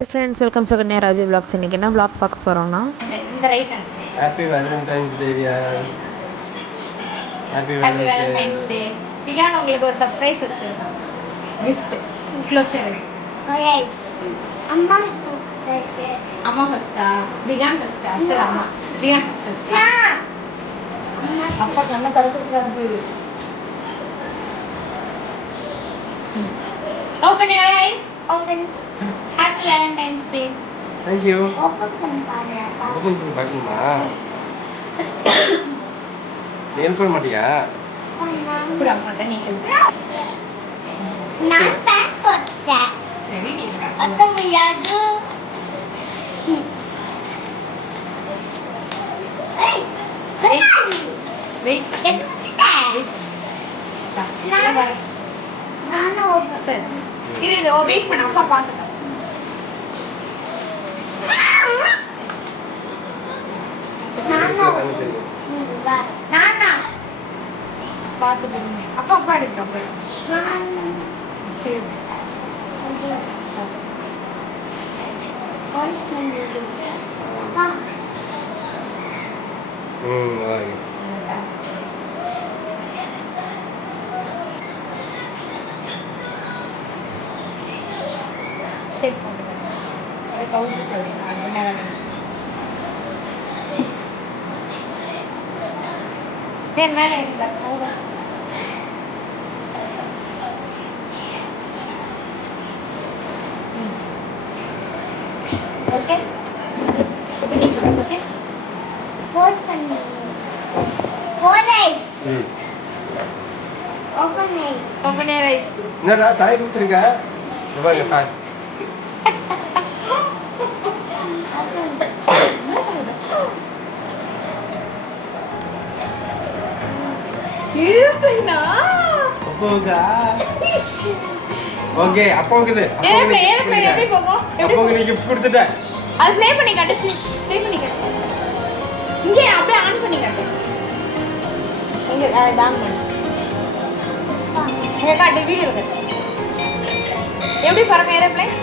Friends welcome to Kanya Raju vlogs. இன்னைக்கு என்ன vlog பார்க்க போறோம்னா happy Valentine's day. Happy Valentine's day. பிகான் உங்களுக்கு ஒரு சர்ப்ரைஸ் வச்சிருக்கோம். gift க்ளோஸ் பண்ணு. ஓகே அம்மா ஃபர்ஸ்டா பிகான் ஃபர்ஸ்டா சரி அம்மா பிகான் ஃபர்ஸ்டா அப்பா கண்ண கருத்துறாரு. Open your eyes. Open. Happy Valentine's Day. Thank you. Open பண்ணி பாருங்க. ஓபன் பண்ணி பாக்கணுமா? நீ சொல்ல மாட்டியா? புடா மாட்ட நீ. நான் பேக் போட்டேன். சரி நீ அத்த முடியாது. வெயிட். நானே ஓபன். இரு வெயிட் பண்ண அப்பா பாத்துட்டேன். நானா பாத்துட்டு அப்பா அப்பா எடுக்கிறப்ப ஷேக் பண்ணுறேன். Then மேலே இல்லை ஓகே ஓகே போஸ்ட் பண்ணி போரைஸ் ஓபன் ரைஸ் என்னடா தாய் ஊத்துறீங்க? வாங்க தாய். இருப்பேனா அப்போதா ஓகே அப்போக்குது ஏரோப்ளேன் எப்படி போகும் அப்போக்கு நீ gift கொடுத்துட்ட. அது ப்ளே பண்ணி காட்டு ப்ளே பண்ணி காட்டு இங்கே அப்படியே ஆன் பண்ணி காட்டு இங்க டான் பண்ணு இங்க காட்டு வீடியோ காட்டு எப்படி பறக்கும் ஏரோப்ளேன்